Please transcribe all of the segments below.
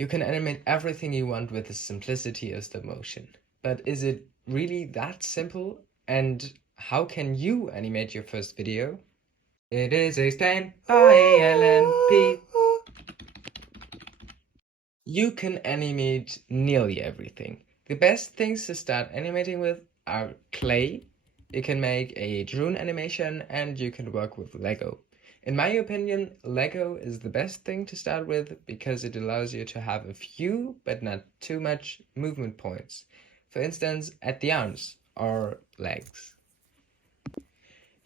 You can animate everything you want with the simplicity of stop motion. But is it really that simple? And how can you animate your first video? It is a stand by LMP. You can animate nearly everything. The best things to start animating with are clay. You can make a drone animation and you can work with Lego. In my opinion, Lego is the best thing to start with because it allows you to have a few, but not too much, movement points. For instance, at the arms or legs.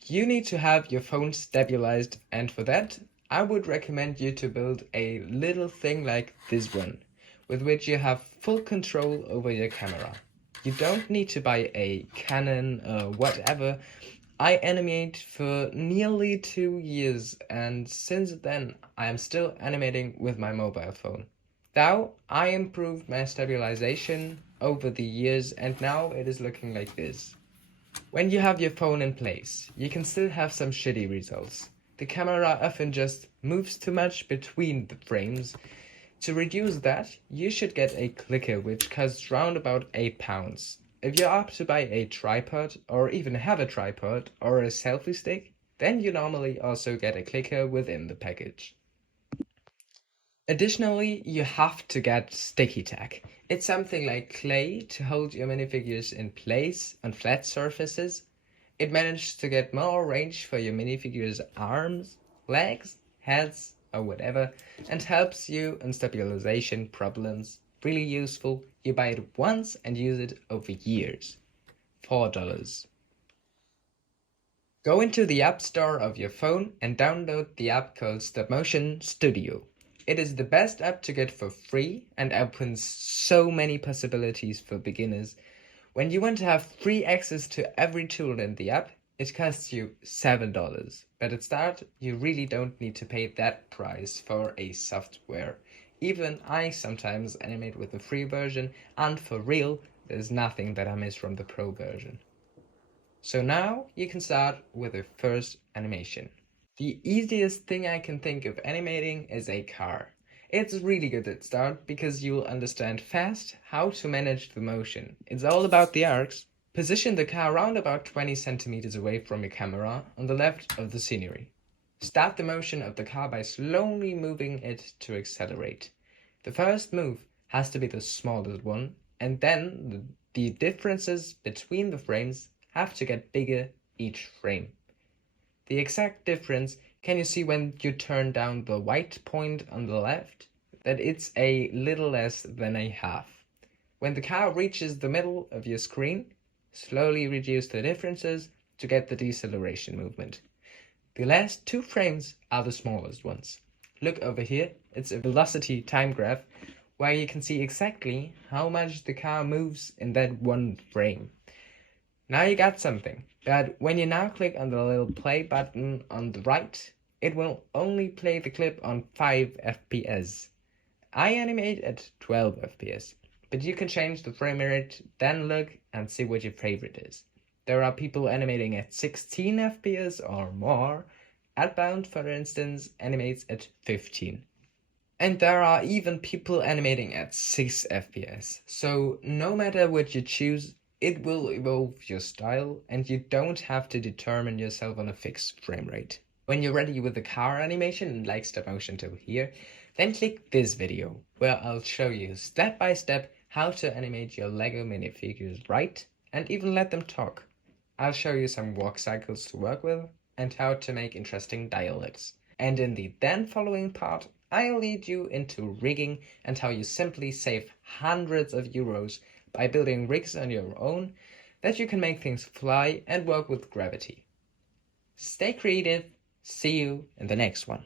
You need to have your phone stabilized, and for that, I would recommend you to build a little thing like this one, with which you have full control over your camera. You don't need to buy a Canon or whatever. I animate for nearly 2 years, and since then I am still animating with my mobile phone. Now I improved my stabilization over the years and now it is looking like this. When you have your phone in place, you can still have some shitty results. The camera often just moves too much between the frames. To reduce that, you should get a clicker which costs round about £8. If you opt to buy a tripod, or even have a tripod, or a selfie stick, then you normally also get a clicker within the package. Additionally, you have to get sticky tack. It's something like clay to hold your minifigures in place on flat surfaces. It manages to get more range for your minifigures' arms, legs, heads, or whatever, and helps you on stabilization problems. Really useful. You buy it once and use it over years. $4. Go into the App Store of your phone and download the app called Stop Motion Studio. It is the best app to get for free and opens so many possibilities for beginners. When you want to have free access to every tool in the app, it costs you $7. But at start, you really don't need to pay that price for a software. Even I sometimes animate with the free version, and for real, there's nothing that I miss from the pro version. So now you can start with the first animation. The easiest thing I can think of animating is a car. It's really good at start because you'll understand fast how to manage the motion. It's all about the arcs. Position the car around about 20 centimeters away from your camera on the left of the scenery. Start the motion of the car by slowly moving it to accelerate. The first move has to be the smallest one, and then the differences between the frames have to get bigger each frame. The exact difference can you see when you turn down the white point on the left? That it's a little less than a half. When the car reaches the middle of your screen, slowly reduce the differences to get the deceleration movement. The last 2 frames are the smallest ones. Look over here, it's a velocity time graph where you can see exactly how much the car moves in that one frame. Now you got something, but when you now click on the little play button on the right, it will only play the clip on 5 FPS. I animate at 12 FPS, but you can change the frame rate, then look and see what your favorite is. There are people animating at 16 FPS or more. Outbound, for instance, animates at 15. And there are even people animating at 6 FPS. So no matter what you choose, it will evolve your style and you don't have to determine yourself on a fixed frame rate. When you're ready with the car animation and like stop motion till here, then click this video where I'll show you step by step how to animate your Lego minifigures right and even let them talk. I'll show you some walk cycles to work with and how to make interesting dialogues. And in the then following part, I'll lead you into rigging and how you simply save hundreds of euros by building rigs on your own that you can make things fly and work with gravity. Stay creative. See you in the next one.